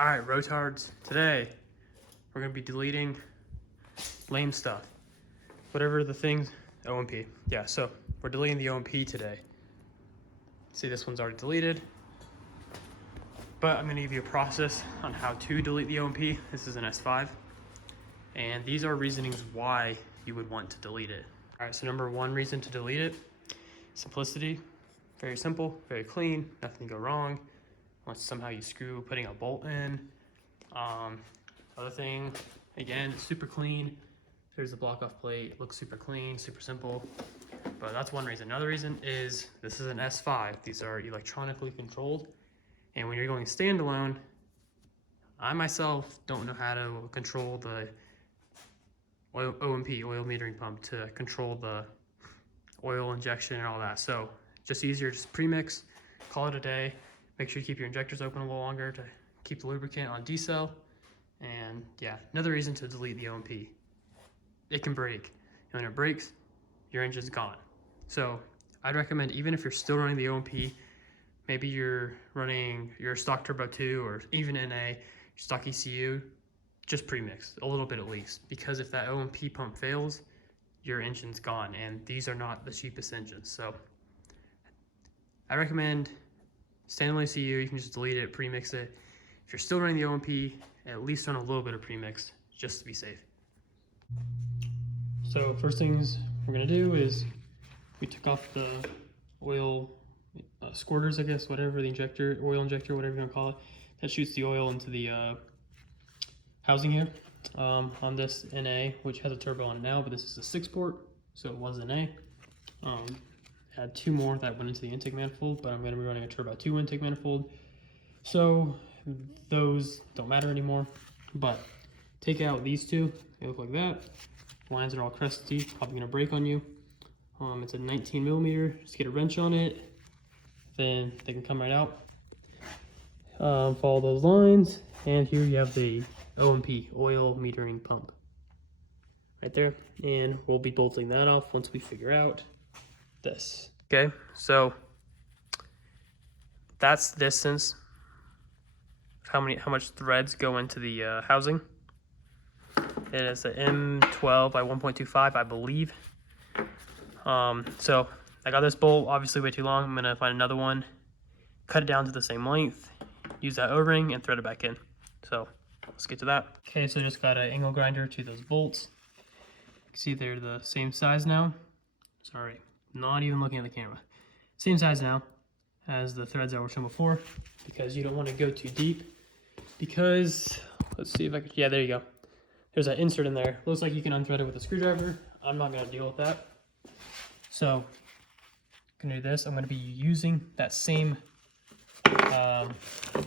Alright, rotards, today we're going to be deleting lame stuff. Whatever the things, OMP. Yeah, so we're deleting the OMP today. See, this one's already deleted. But I'm going to give you a process on how to delete the OMP. This is an S5. And these are reasonings why you would want to delete it. Alright, so number one reason to delete it, simplicity. Very simple, very clean, nothing to go wrong. Unless somehow you screw putting a bolt in. Other thing, again, it's super clean. There's the block off plate, looks super clean, super simple. But that's one reason. Another reason is this is an S5. These are electronically controlled. And when you're going standalone, I myself don't know how to control the OMP, oil metering pump, to control the oil injection and all that. So just easier, just pre-mix, call it a day. Make sure you keep your injectors open a little longer to keep the lubricant on decel. And yeah, another reason to delete the OMP. It can break. And when it breaks, your engine's gone. So I'd recommend, even if you're still running the OMP, maybe you're running your stock turbo 2 or even NA, stock ECU, just pre-mix a little bit at least. Because if that OMP pump fails, your engine's gone. And these are not the cheapest engines. So I recommend standalone ECU, you can just delete it, pre-mix it. If you're still running the OMP, at least run a little bit of pre-mix just to be safe. So first things we're gonna do is we took off the oil squirters, I guess, whatever, the injector, oil injector, whatever you wanna call it, that shoots the oil into the housing here on this NA, which has a turbo on it now, but this is a 6-port, so it was NA. Had 2 more that went into the intake manifold, but I'm going to be running a turbo 2 intake manifold, so those don't matter anymore. But take out these 2, they look like that. Lines are all crusty, probably going to break on you. It's a 19 millimeter, just get a wrench on it, then they can come right out. Follow those lines, and here you have the OMP, oil metering pump, right there, and we'll be bolting that off once we figure out this. Okay, so that's the distance of how much threads go into the housing. It is an M12 by 1.25, I believe. So I got this bolt obviously way too long. I'm gonna find another one, cut it down to the same length, use that O-ring and thread it back in. So let's get to that. Okay, so just got an angle grinder to those bolts. You can see they're the same size now. Sorry, not even looking at the camera. Same size now as the threads that were shown before, because you don't want to go too deep. Because, let's see if I can, yeah, there you go. There's that insert in there. Looks like you can unthread it with a screwdriver. I'm not going to deal with that. So, I'm going to do this. I'm going to be using that same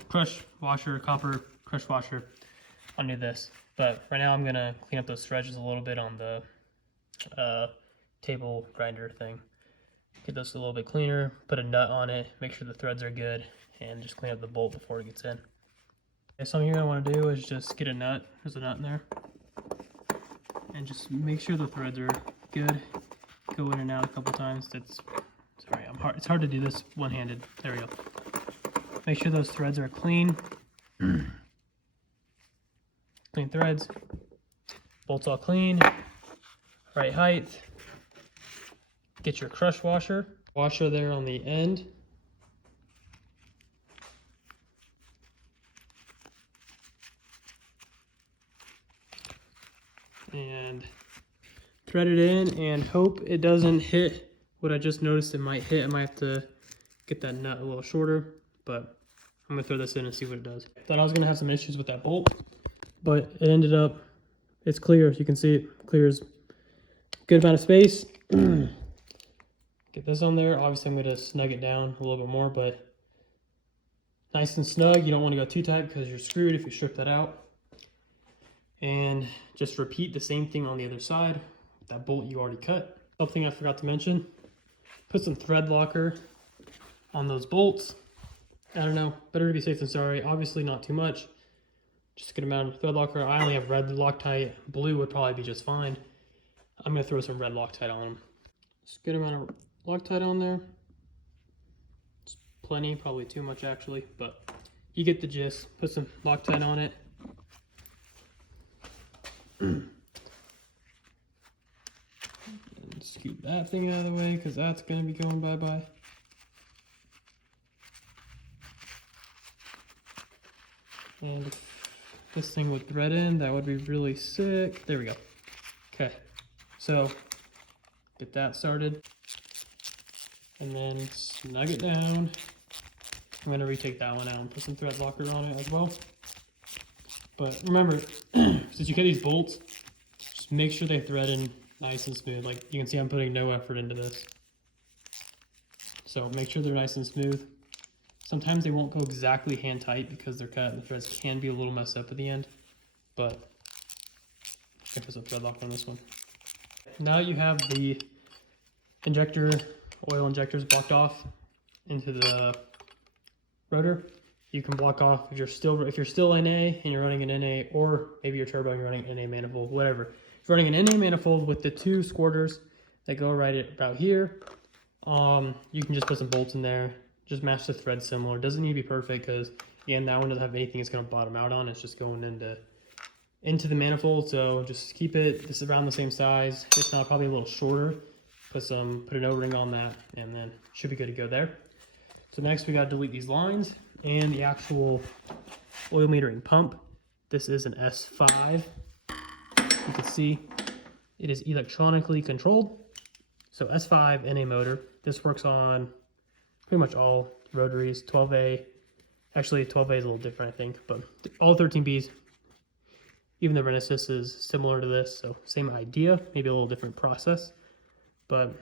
crush washer, copper crush washer under this. But right now I'm going to clean up those threads just a little bit on the table grinder thing. Get those a little bit cleaner, put a nut on it, make sure the threads are good, and just clean up the bolt before it gets in. Okay, something you're going to want to do is just get a nut. There's a nut in there. And just make sure the threads are good. Go in and out a couple times. Sorry, it's hard to do this one-handed. There we go. Make sure those threads are clean. Clean threads. Bolts all clean. Right height. Get your crush washer there on the end. And thread it in and hope it doesn't hit what I just noticed it might hit. I might have to get that nut a little shorter, but I'm gonna throw this in and see what it does. Thought I was gonna have some issues with that bolt, but it ended up, it's clear. You can see it clears a good amount of space. Get this on there. Obviously I'm gonna snug it down a little bit more, but nice and snug. You don't want to go too tight because you're screwed if you strip that out. And just repeat the same thing on the other side. That bolt you already cut. Something I forgot to mention, put some thread locker on those bolts. I don't know, better to be safe than sorry. Obviously not too much, just a good amount of thread locker. I only have red Loctite. Blue would probably be just fine. I'm gonna throw some red Loctite on them. Just a good amount of Loctite on there. It's plenty, probably too much actually, but you get the gist. Put some Loctite on it. And scoot that thing out of the way because that's going to be going bye-bye. And if this thing would thread in, that would be really sick. There we go. Okay, so get that started. And then snug it down. I'm going to retake that one out and put some thread locker on it as well. But remember, since you get these bolts, just make sure they thread in nice and smooth. Like you can see I'm putting no effort into this. So make sure they're nice and smooth. Sometimes they won't go exactly hand tight because they're cut and the threads can be a little messed up at the end. But I put some thread lock on this one. Now you have the injector, oil injectors blocked off into the rotor. You can block off if you're still NA and you're running an NA, or maybe your turbo and you're running an NA manifold, whatever. If you're running an NA manifold with the 2 squirters that go right about here, you can just put some bolts in there. Just match the thread similar. It doesn't need to be perfect because again, that one doesn't have anything it's going to bottom out on. It's just going into the manifold. So just keep it this is around the same size. If not, probably a little shorter. Put an O-ring on that, and then should be good to go there. So next we got to delete these lines and the actual oil metering pump. This is an S5. You can see it is electronically controlled. So S5 NA motor. This works on pretty much all rotaries. 12A, actually 12A is a little different I think, but all 13Bs. Even the Renesis is similar to this, so same idea, maybe a little different process. But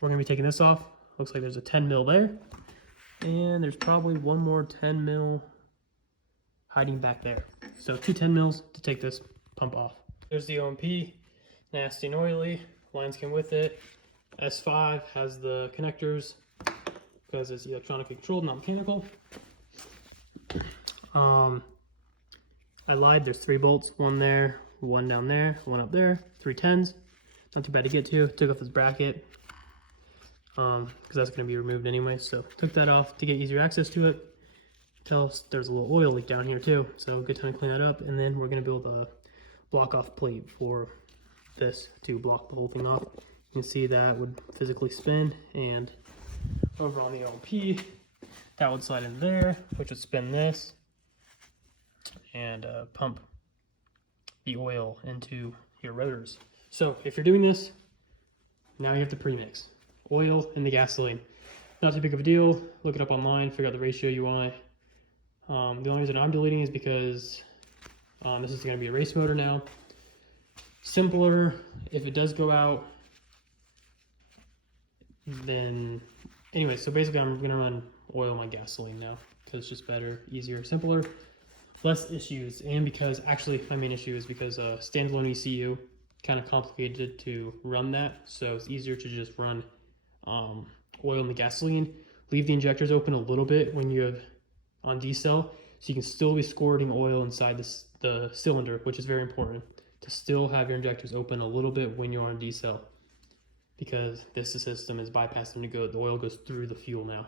we're going to be taking this off. Looks like there's a 10 mil there. And there's probably one more 10 mil hiding back there. So 2 10 mils to take this pump off. There's the OMP, nasty and oily. Lines came with it. S5 has the connectors because it's electronically controlled, not mechanical. I lied, there's 3 bolts, one there, one down there, one up there, 3 10s. Not too bad to get to. Took off this bracket because that's going to be removed anyway. So took that off to get easier access to it. Tell us there's a little oil leak down here too. So good time to clean that up. And then we're going to build a block off plate for this to block the whole thing off. You can see that would physically spin, and over on the OMP, that would slide in there, which would spin this and pump the oil into your rotors. So if you're doing this, now you have to pre-mix oil and the gasoline. Not too big of a deal. Look it up online, figure out the ratio you want. The only reason I'm deleting is because this is going to be a race motor now. Simpler. If it does go out, then anyway, so basically I'm going to run oil in my gasoline now because it's just better, easier, simpler, less issues. And because actually my main issue is because standalone ECU kind of complicated to run that, so it's easier to just run oil in the gasoline. Leave the injectors open a little bit when you have on decel, so you can still be squirting oil inside the cylinder, which is very important to still have your injectors open a little bit when you're on decel, because this system is bypassing to go. The oil goes through the fuel now.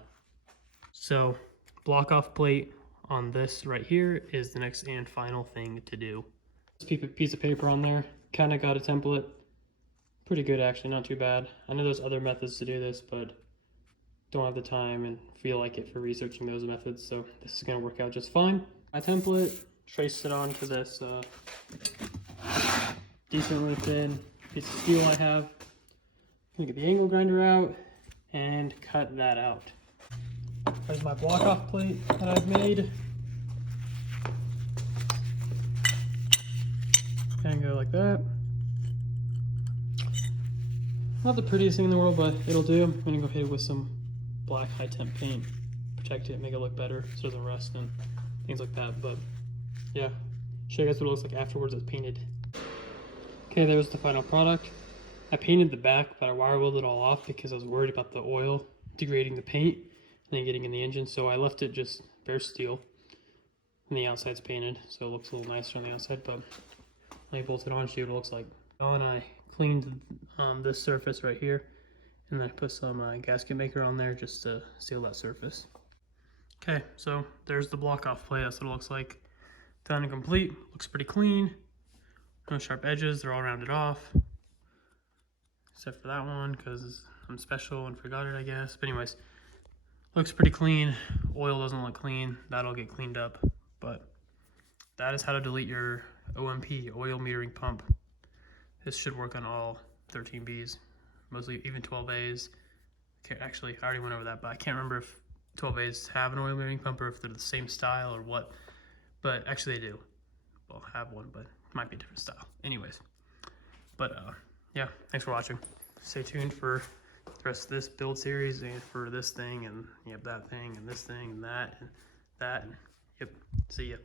So block off plate on this right here is the next and final thing to do. This piece of paper on there, kind of got a template. Pretty good actually, not too bad. I know there's other methods to do this, but don't have the time and feel like it for researching those methods, so this is going to work out just fine. My template, traced it onto this decently thin piece of steel I have. I'm going to get the angle grinder out and cut that out. There's my block off plate that I've made. And go like that. Not the prettiest thing in the world, but it'll do. I'm gonna go hit it with some black high temp paint, protect it, make it look better so it doesn't rust and things like that. But yeah, show you guys what it looks like afterwards it's painted. Okay, there's the final product. I painted the back, but I wire welded it all off because I was worried about the oil degrading the paint and then getting in the engine, so I left it just bare steel. And the outside's painted, so it looks a little nicer on the outside, but let me bolt it on, show you what it looks like. And I cleaned this surface right here, and then I put some gasket maker on there just to seal that surface. Okay, so there's the block off plate. That's what it looks like. Done and complete. Looks pretty clean. No sharp edges. They're all rounded off. Except for that one because I'm special and forgot it, I guess. But anyways, looks pretty clean. Oil doesn't look clean. That'll get cleaned up. But that is how to delete your OMP, oil metering pump. This should work on all 13Bs, mostly even 12As. Okay, actually, I already went over that, but I can't remember if 12As have an oil metering pump or if they're the same style or what. But actually they do. Well, have one, but it might be a different style. Anyways, but yeah, thanks for watching. Stay tuned for the rest of this build series and for this thing and yep, that thing and this thing and that and that. And yep, see ya.